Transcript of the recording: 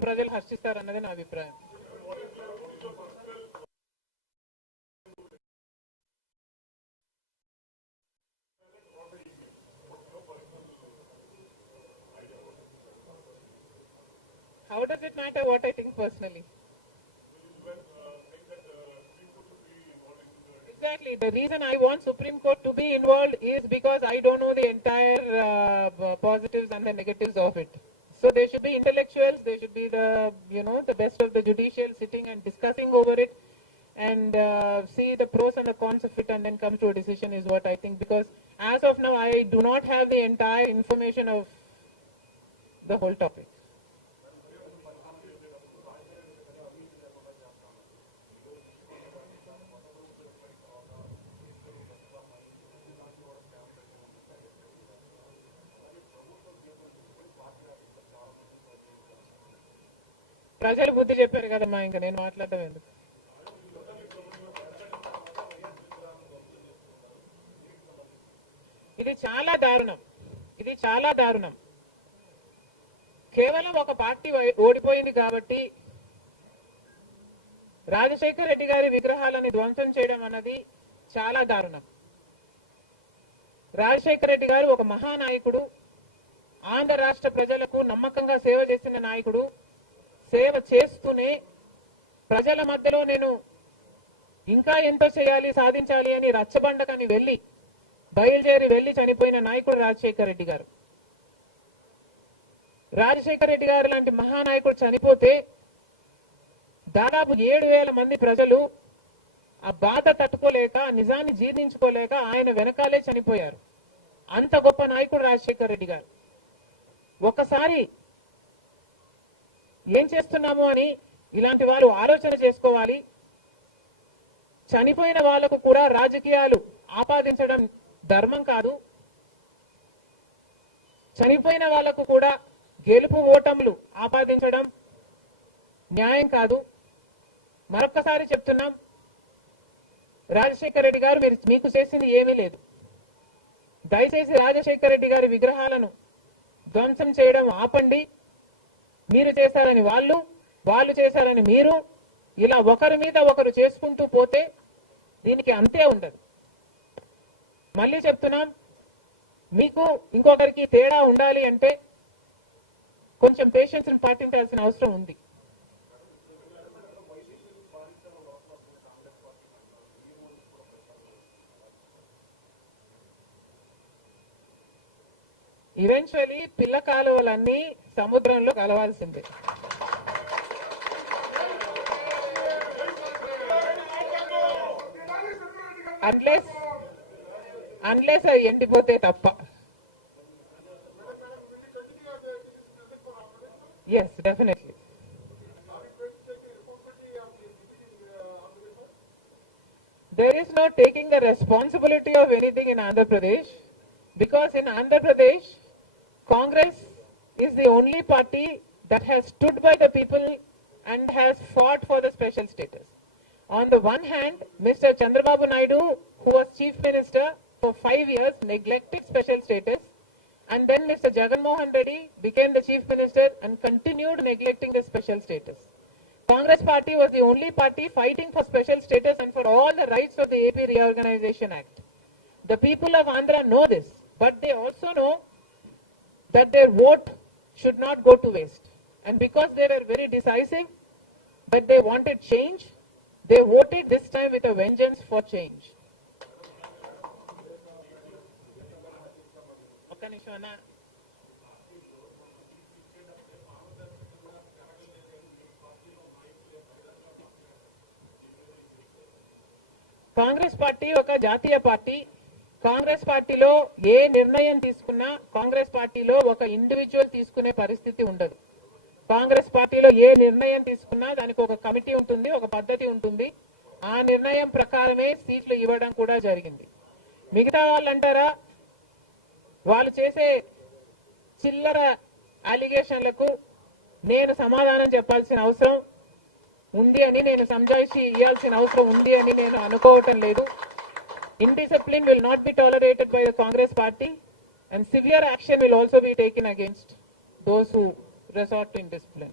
రాష్ట్ర ప్రజలు హర్షిస్తారన్నది నా అభిప్రాయం. How does it matter what I think personally? Exactly. The reason I want Supreme Court to be involved is because I don't know the entire positives and the negatives of it. So there should be intellectuals, there should be the best of the judicial sitting and discussing over it and see the pros and the cons of it and then come to a decision is what I think. Because as of now, I do not have the entire information of the whole topic. ప్రజలు బుద్ధి చెప్పారు కదమ్మా, ఇంకా నేను మాట్లాడటం ఎందుకు. ఇది చాలా దారుణం, ఇది చాలా దారుణం. కేవలం ఒక పార్టీ ఓడిపోయింది కాబట్టి రాజశేఖర రెడ్డి గారి విగ్రహాలను ధ్వంసం చేయడం అన్నది చాలా దారుణం. రాజశేఖర రెడ్డి గారు ఒక మహానాయకుడు, ఆంధ్ర రాష్ట్ర ప్రజలకు నమ్మకంగా సేవ చేసిన నాయకుడు. సేవ చేస్తూనే ప్రజల మధ్యలో నేను ఇంకా ఎంతో చేయాలి, సాధించాలి అని రచ్చబండకని బయలుదేరి వెళ్లి చనిపోయిన నాయకుడు రాజశేఖర రెడ్డి గారు. రాజశేఖర రెడ్డి గారు లాంటి మహానాయకుడు చనిపోతే దాదాపు 7,000 మంది ప్రజలు ఆ బాధ తట్టుకోలేక, నిజాన్ని జీర్ణించుకోలేక ఆయన వెనకాలే చనిపోయారు. అంత గొప్ప నాయకుడు రాజశేఖర రెడ్డి గారు. ఒకసారి ఏం చేస్తున్నాము అని ఇలాంటి వాళ్ళు ఆలోచన చేసుకోవాలి. చనిపోయిన వాళ్లకు కూడా రాజకీయాలు ఆపాదించడం ధర్మం కాదు. చనిపోయిన వాళ్లకు కూడా గెలుపు ఓటములు ఆపాదించడం న్యాయం కాదు. మరొక్కసారి చెప్తున్నాం, రాజశేఖర రెడ్డి గారు మీకు చేసింది ఏమీ లేదు. దయచేసి రాజశేఖర రెడ్డి గారి విగ్రహాలను ధ్వంసం చేయడం ఆపండి. మీరు చేశారని వాళ్ళు చేశారని మీరు, ఇలా ఒకరి మీద ఒకరు చేసుకుంటూ పోతే దీనికి అంతే ఉండదు. మళ్ళీ చెప్తున్నాం, మీకు ఇంకొకరికి తేడా ఉండాలి అంటే కొంచెం పేషెన్స్ పాటించాల్సిన అవసరం ఉంది. ఈవెన్చువలీ పిల్ల కాలువలన్నీ సముద్రంలో కలవాల్సిందే. అన్లెస్ అవి ఎండిపోతే తప్ప. Yes, definitely. There is no taking the responsibility of anything in Andhra Pradesh, because in Andhra Pradesh, Congress is the only party that has stood by the people and has fought for the special status. On the one hand, Mr. Chandrababu Naidu, who was Chief Minister for 5 years, neglected special status, and then Mr. Jagan Mohan Reddy became the Chief Minister and continued neglecting the special status. Congress party was the only party fighting for special status and for all the rights of the AP Reorganization Act. The people of Andhra know this, but they also know that their vote should not go to waste. And because they were very decisive, but they wanted change, they voted this time with a vengeance for change. Congress party ఒక జాతీయ party. Congress పార్టీలో ఏ నిర్ణయం తీసుకున్నా కాంగ్రెస్ పార్టీలో ఒక individual తీసుకునే పరిస్థితి ఉండదు. కాంగ్రెస్ పార్టీలో ఏ నిర్ణయం తీసుకున్నా దానికి ఒక కమిటీ ఉంటుంది, ఒక పద్ధతి ఉంటుంది. ఆ నిర్ణయం ప్రకారమే సీట్లు ఇవ్వడం కూడా జరిగింది. మిగతా వాళ్ళు అంటారా, వాళ్ళు చేసే చిల్లర అలిగేషన్లకు నేను సమాధానం చెప్పాల్సిన అవసరం ఉంది అని, నేను సంజాయిషి ఇవ్వాల్సిన అవసరం ఉంది అని నేను అనుకోవటం లేదు. Indiscipline will not be tolerated by the Congress party, and severe action will also be taken against those who resort to indiscipline.